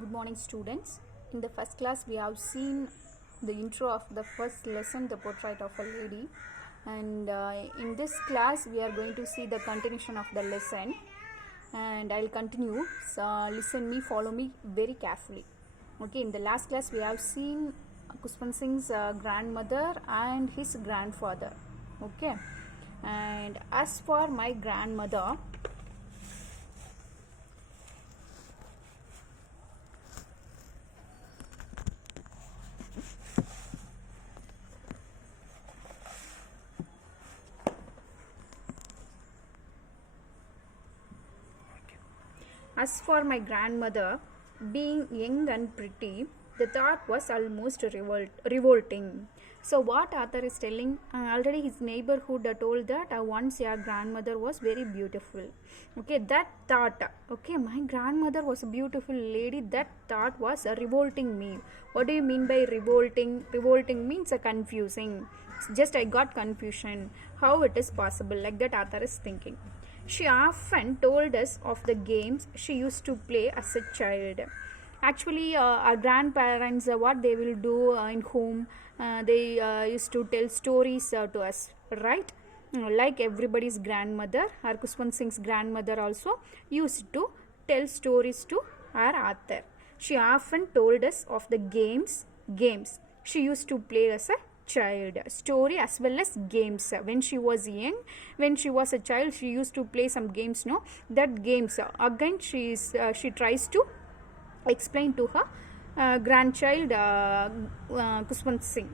Good morning, students. In the first class, we have seen the intro of the first lesson, the portrait of a lady. And in this class, we are going to see the continuation of the lesson. And I'll continue. So, listen me, follow me very carefully. Okay, in the last class, we have seen Kushwant Singh's grandmother and his grandfather. Okay, and as for my grandmother, being young and pretty, the thought was almost revolting. So, what Arthur is telling, already his neighborhood told that once your grandmother was very beautiful. Okay, that thought, okay, my grandmother was a beautiful lady, that thought was revolting me. What do you mean by revolting? Revolting means confusing. Just I got confusion. How it is possible? Like that, Arthur is thinking. She often told us of the games she used to play as a child. Actually, our grandparents, what they will do in home, they used to tell stories to us, right? Like everybody's grandmother, our Kushwant Singh's grandmother also used to tell stories to our Arthur. She often told us of the games she used to play as a child, story as well as games. When she was young, when she was a child, she used to play some games. No, that games again she tries to explain to her grandchild Kushwant Singh.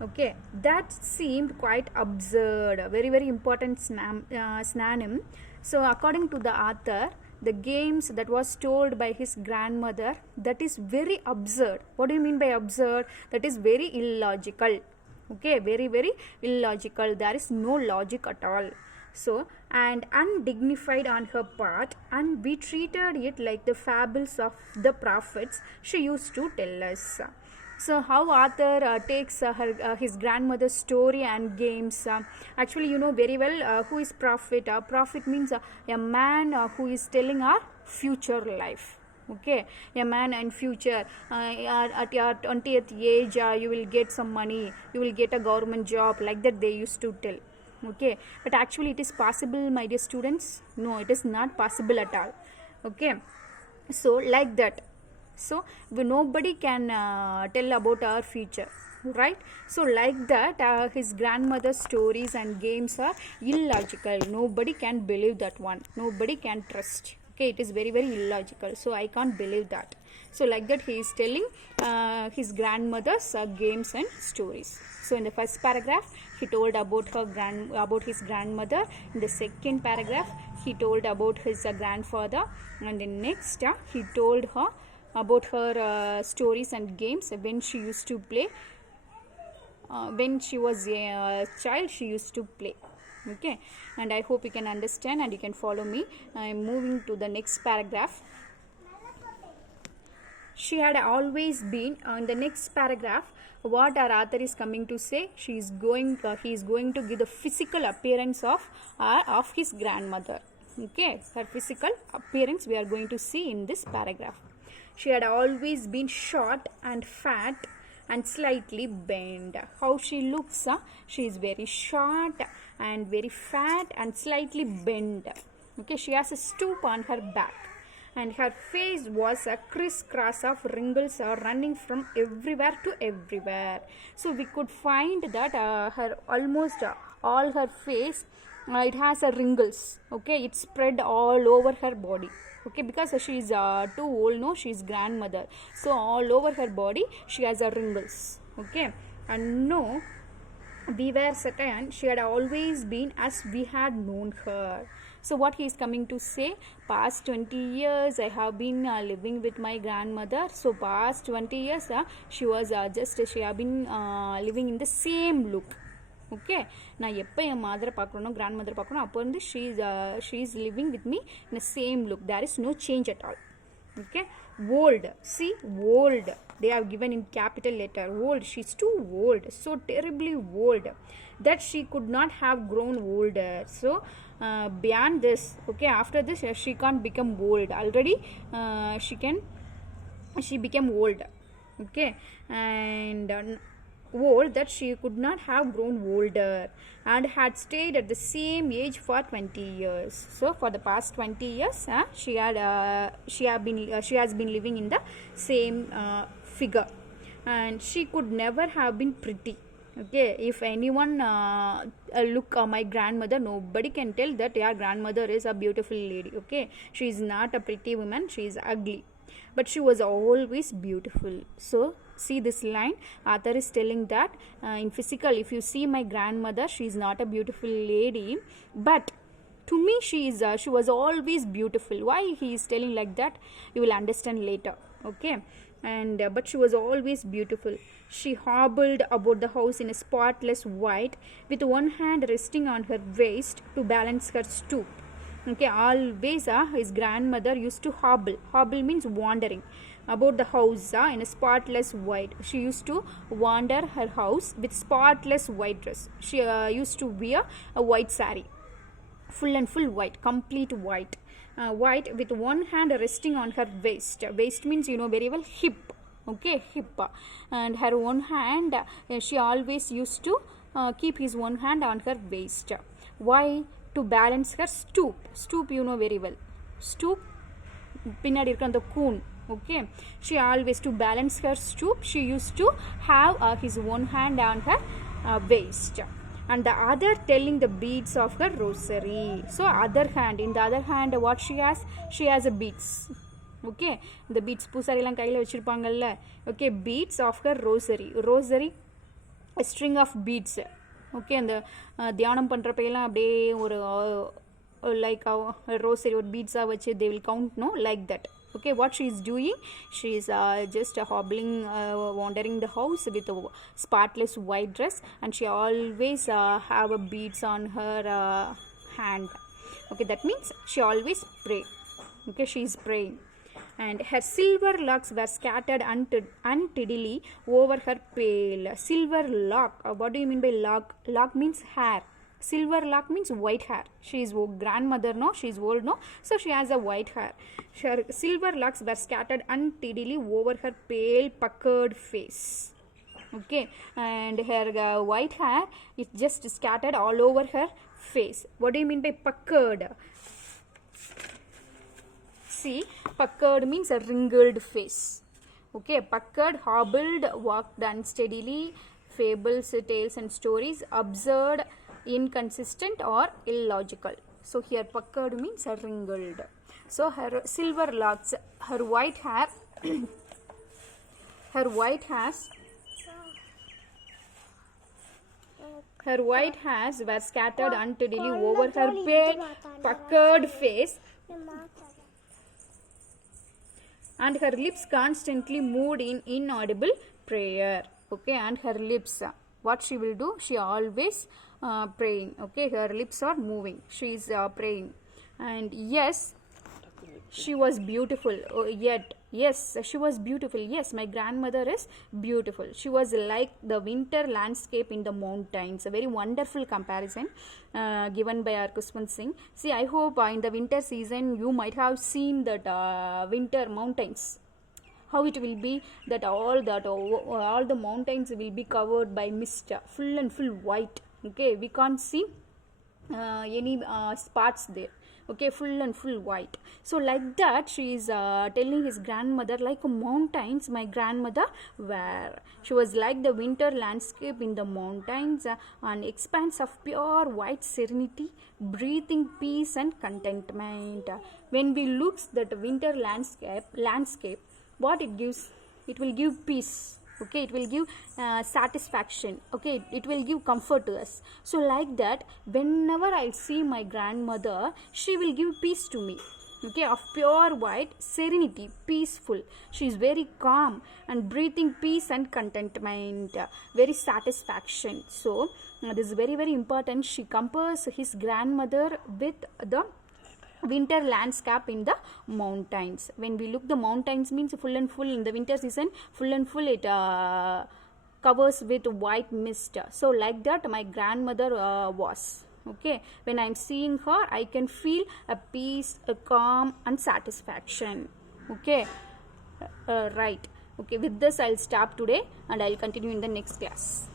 Okay, that seemed quite absurd. Very important synonym. So according to the author, the games that was told by his grandmother, that is very absurd. What do you mean by absurd? That is very illogical. Okay, very illogical. There is no logic at all. So, and undignified on her part, and we treated it like the fables of the prophets she used to tell us. So, how Arthur takes his grandmother's story and games. Actually, you know very well who is prophet. Prophet means a man who is telling our future life. Okay, a man and future, at your 20th age you will get some money, you will get a government job, like that they used to tell. Okay, but actually it is possible, my dear students? No, it is not possible at all. Okay, so like that, so nobody can tell about our future, right? So like that, his grandmother's stories and games are illogical. Nobody can believe that one, nobody can trust. Okay, it is very illogical, so I can't believe that. So like that he is telling his grandmother's games and stories. So in the first paragraph he told about his grandmother. In the second paragraph he told about his grandfather, and in next he told her about her stories and games when she used to play. When she was a child, she used to play. Okay, and I hope you can understand and you can follow me. I am moving to the next paragraph. She had always been, in the next paragraph, what our author is coming to say, he is going to give the physical appearance of his grandmother. Okay, her physical appearance we are going to see in this paragraph. She had always been short and fat and slightly bent. How she looks? She is very short and very fat and slightly bent. Okay, she has a stoop on her back, and her face was a crisscross of wrinkles running from everywhere to everywhere. So we could find that her almost all her face, it has a wrinkles. Okay, it's spread all over her body. Okay, because she is too old, no, she is grandmother, so all over her body she has a wrinkles. Okay, and no, we were certain she had always been as we had known her. So what he is coming to say, past 20 years I have been living with my grandmother. So past 20 years she have been living in the same look. Okay, நான் எப்போ என் மாதரை பார்க்குறோனோ grand மதரை பார்க்குறோம், அப்போ வந்து she is living with me in a same look. There is no change at all. Okay, old, see, old, they have given in capital letter, old. She's too old, so terribly old that she could not have grown older. So beyond this, okay, after this she can't become old. Already she can she became old, okay, and old that she could not have grown older, and had stayed at the same age for 20 years. So for the past 20 years she has been living in the same figure, and she could never have been pretty. Okay, if anyone look my grandmother, nobody can tell that your grandmother is a beautiful lady. Okay, she is not a pretty woman, she is ugly, but she was always beautiful. So see this line, author is telling that in physical, if you see my grandmother, she is not a beautiful lady, but to me she was always beautiful. Why he is telling like that, you will understand later. Okay, and but she was always beautiful. She hobbled about the house in a spotless white, with one hand resting on her waist to balance her stoop. Okay, always his grandmother used to hobble means wandering about the house in a spotless white. She used to wander her house with spotless white dress. She used to wear a white sari, full and full white, complete white, white, with one hand resting on her waist. Waist means, you know very well, hip. Okay, hip. And her one hand, she always used to keep his one hand on her waist. Why? To balance her stoop. Stoop, you know very well, stoop பின்னாடி இருக்க அந்த கூன். Okay, she always, to balance her stoop, she used to have his one hand on her waist, and the other telling the beads of her rosary. So other hand, in the other hand, what she has a beads. Okay, the beads பூசாரிலாம் கையில் வச்சுருப்பாங்கல்ல. Okay, beads of her rosary, a string of beads. Okay, அந்த தியானம் பண்ணுறப்பெல்லாம் அப்படியே ஒரு like a rosary or beads வச்சு they will count, no, like that. Okay, what she is doing, she is just hobbling, wandering the house with a spotless white dress, and she always have a beads on her hand. Okay, that means she always pray. Okay, she is praying, and her silver locks were scattered untidily over her pale. Silver lock, what do you mean by lock? Lock means hair. Silver lock means white hair. She is grandmother, no, she is old, no, so she has a white hair. Her silver locks were scattered untidily over her pale, puckered face. Okay, and her white hair is just scattered all over her face. What do you mean by puckered? See, puckered means a wrinkled face. Okay, puckered, hobbled, walked unsteadily, fables, tales and stories, absurd, inconsistent or illogical. So here puckered means wrinkled. So her silver locks, her white hair her white hairs were scattered untidily over her pale, puckered face, and her lips constantly moved in inaudible prayer. Okay, and her lips, what she will do, she always praying. Okay, her lips are moving, she is praying. And yes, she was beautiful. Yes, she was beautiful. Yes, my grandmother is beautiful. She was like the winter landscape in the mountains. A very wonderful comparison given by our Kushwant Singh. See, I hope in the winter season you might have seen that winter mountains, how it will be, that all the mountains will be covered by mist, full and full white. Okay, we can't see any spots there. Okay, full and full white. So like that, she is telling his grandmother, like mountains my grandmother were. She was like the winter landscape in the mountains, an expanse of pure white serenity, breathing peace and contentment. When we look at the winter landscape, what it gives, it will give peace. Okay, it will give satisfaction. Okay, it will give comfort to us. So like that, whenever I see my grandmother, she will give peace to me. Okay, of pure white serenity, peaceful. She is very calm and breathing peace and contentment, very satisfaction. So this is very, very important. She compares his grandmother with the winter landscape in the mountains. When we look, the mountains means full and full in the winter season, full and full it covers with white mist. So like that my grandmother was. Okay, when I am seeing her, I can feel a peace, a calm and satisfaction. Okay, right. Okay, with this I'll stop today and I'll continue in the next class.